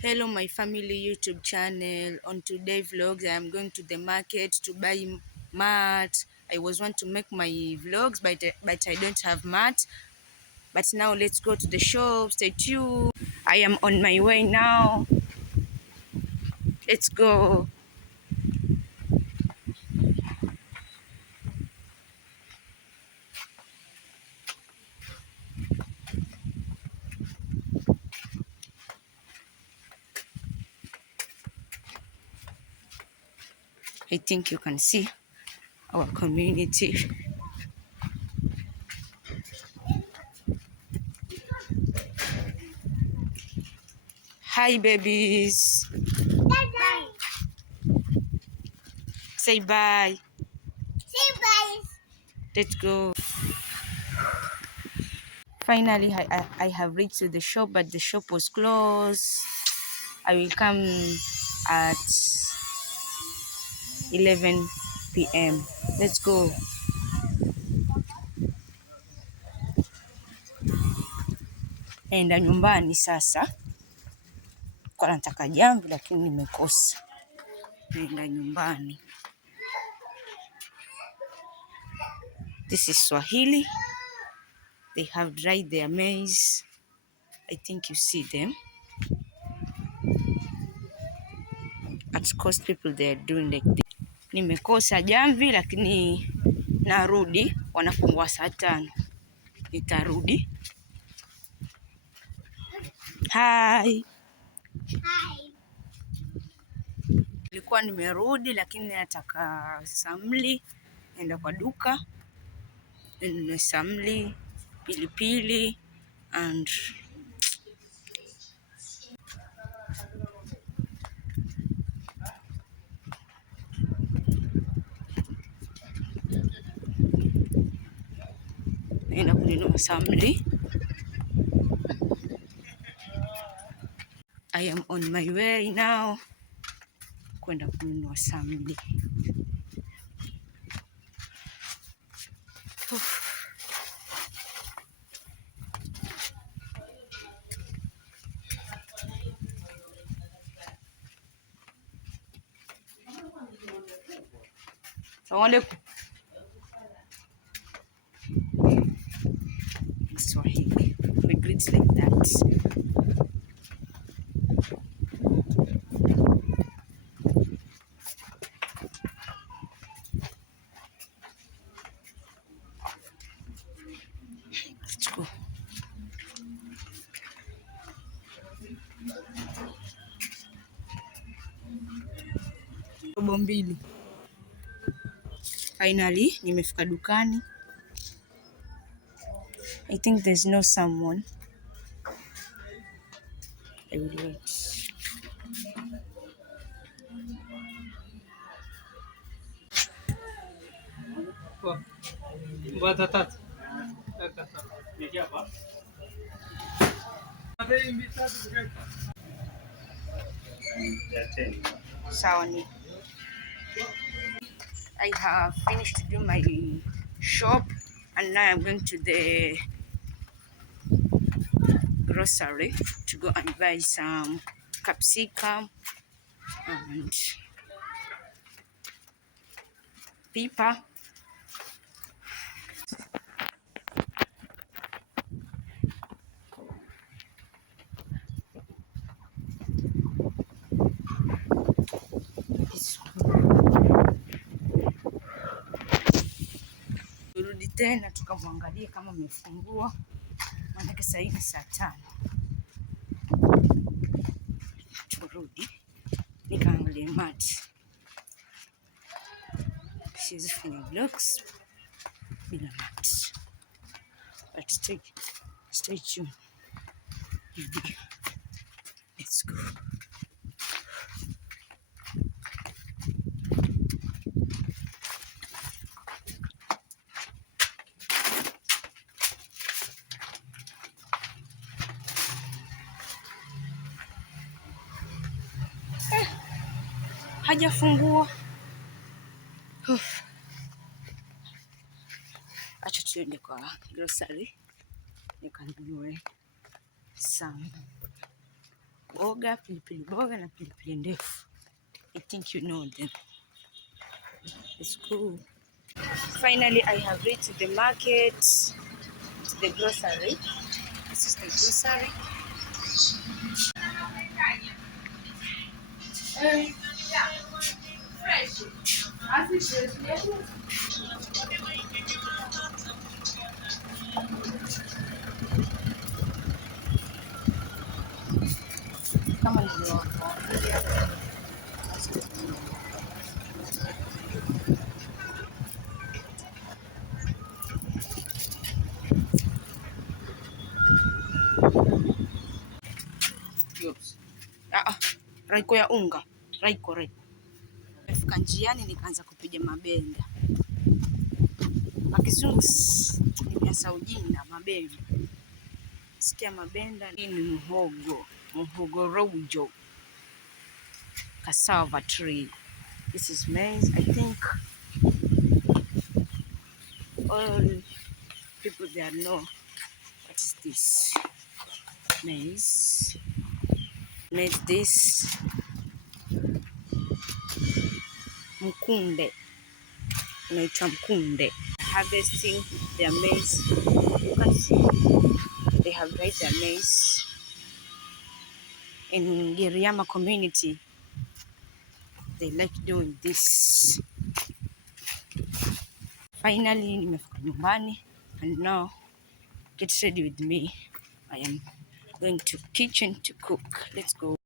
Hello my family YouTube channel. On today vlogs I am going to the market to buy mat. I was want to make my vlogs but I don't have mat, but now let's go to the shop. Stay tuned. I am on my way now. Let's go. I think you can see our community. Hi babies. Bye. Say bye. Say bye. Let's go. Finally I have reached the shop, but the shop was closed. I will come at 11 p.m. Let's go. Naenda nyumbani sasa. Kwa nataka jamvi lakini nimekosa. Naenda nyumbani. This is Swahili. They have dried their maize. I think you see them. At coast people they are doing like this. Nimekosa jamvi lakini narudi, wanafungua saa 5. Nitarudi. Hi. Hi. Nilikuwa nimerudi lakini nataka samli. Naenda kwa duka. Nina samli, pilipili and naenda kununua samli. I am on my way now kwenda kununua samli. Assalamu alaikum. Swahili. We greet like that. Let's go. Robo mbili. Finally, nimefika dukani. I think there's no someone. I will wait. Sawa ni. I have finished doing my shop and now I'm going to the grocery to go and buy some capsicum and pepper. Turudi tena tukamwangalie kama amefungua, maanake sasa hivi saa 5. Turudi nikaangalie mat. Siwezi fanya vlogs bila mat, but stay tuned. Let's go. Hajafungua. Acha tuende kwa grocery nikanunue some boga, pilipili boga na pilipili ndefu. I think you know them. It's cool. Finally, I have reached the market, the grocery. This is the grocery. Kama nilivyowaambia, raiko ya unga, raiko. Nimefika njiani nikaanza kupiga mabenda. Kwa Kizungu nimesahau jina, mabenda. Sikia mabenda. Hii ni muhogo rojo, cassava tree. This is maize. I think all people there know what is this. Maize. Made this mkunde. Unaitwa mkunde. Harvesting their maize. You can see they have dried their maize. In Giriama community, they like doing this. Finally, nimefika nyumbani, and now get ready with me. I am going to kitchen to cook. Let's go.